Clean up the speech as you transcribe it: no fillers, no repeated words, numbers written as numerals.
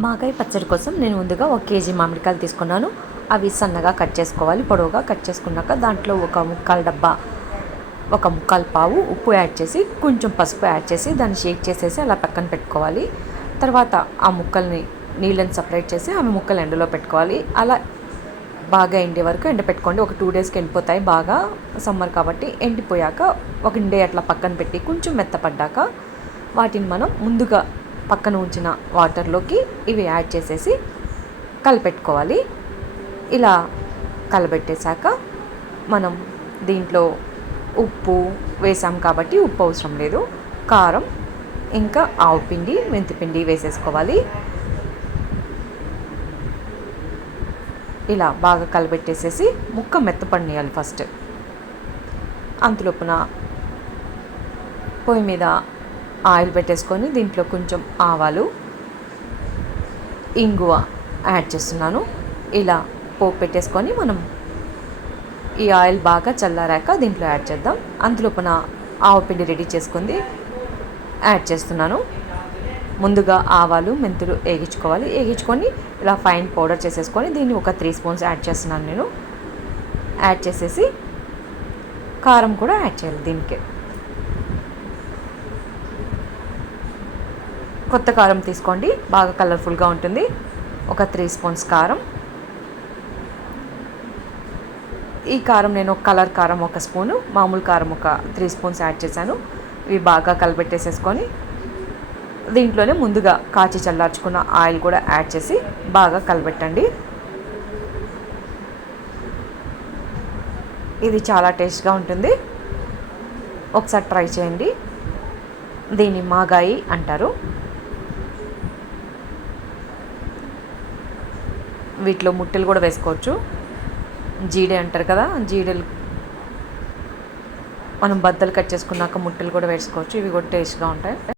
మాగాయ పచ్చడి కోసం నేను ముందుగా 1 కేజీ మామిడికాయలు తీసుకున్నాను. అవి సన్నగా కట్ చేసుకోవాలి. పొడవుగా కట్ చేసుకున్నాక దాంట్లో ఒక ముక్కాలు డబ్బా, ఒక ముక్కాలు పావు ఉప్పు యాడ్ చేసి, కొంచెం పసుపు యాడ్ చేసి దాన్ని షేక్ చేసేసి అలా పక్కన పెట్టుకోవాలి. తర్వాత ఆ ముక్కల్ని నీళ్ళని సపరేట్ చేసి ఆ ముక్కలు ఎండలో పెట్టుకోవాలి. అలా బాగా ఎండే వరకు ఎండపెట్టుకోండి. ఒక 2 డేస్కి ఎండిపోతాయి. బాగా సమ్మర్ కాబట్టి ఎండిపోయాక 1 డే అట్లా పక్కన పెట్టి కొంచెం మెత్తపడ్డాక వాటిని మనం ముందుగా పక్కన ఉంచిన వాటర్లోకి ఇవి యాడ్ చేసేసి కలిపెట్టుకోవాలి. ఇలా కలబెట్టేశాక మనం దీంట్లో ఉప్పు వేసాం కాబట్టి ఉప్పు అవసరం లేదు. కారం, ఇంకా ఆవు పిండి, మెంతిపిండి వేసేసుకోవాలి. ఇలా బాగా కలబెట్టేసేసి ముక్క మెత్తపడియాలి ఫస్ట్. అంతలోపున పొయ్యి మీద ఆయిల్ పెట్టేసుకొని దీంట్లో కొంచెం ఆవాలు, ఇంగువ యాడ్ చేస్తున్నాను. ఇలా పోపు పెట్టేసుకొని మనం ఈ ఆయిల్ బాగా చల్లారాక దీంట్లో యాడ్ చేద్దాం. అంతలోపున ఆవు పిండి రెడీ చేసుకుంది యాడ్ చేస్తున్నాను. ముందుగా ఆవాలు, మెంతులు వేగించుకొని ఇలా ఫైన్ పౌడర్ చేసేసుకొని దీన్ని ఒక 3 స్పూన్స్ యాడ్ చేస్తున్నాను నేను. యాడ్ చేసేసి కారం కూడా యాడ్ చేయాలి. దీనికి కొత్త కారం తీసుకోండి, బాగా కలర్ఫుల్గా ఉంటుంది. ఒక 3 స్పూన్స్ కారం. ఈ కారం నేను కలర్ కారం 1 స్పూను, మామూలు కారం ఒక 3 స్పూన్స్ యాడ్ చేశాను. ఇవి బాగా కలిపెట్టేసేసుకొని దీంట్లోనే ముందుగా కాచి చల్లార్చుకున్న ఆయిల్ కూడా యాడ్ చేసి బాగా కలబెట్టండి. ఇది చాలా టేస్ట్గా ఉంటుంది. ఒకసారి ట్రై చేయండి. దీన్ని మాగాయి అంటారు. వీటిలో ముట్టెలు కూడా వేసుకోవచ్చు. జీడే అంటారు కదా, జీడలు మనం బద్దలు కట్ చేసుకున్నాక ముట్టెలు కూడా వేసుకోవచ్చు. ఇవి కూడా టేస్ట్గా ఉంటాయి.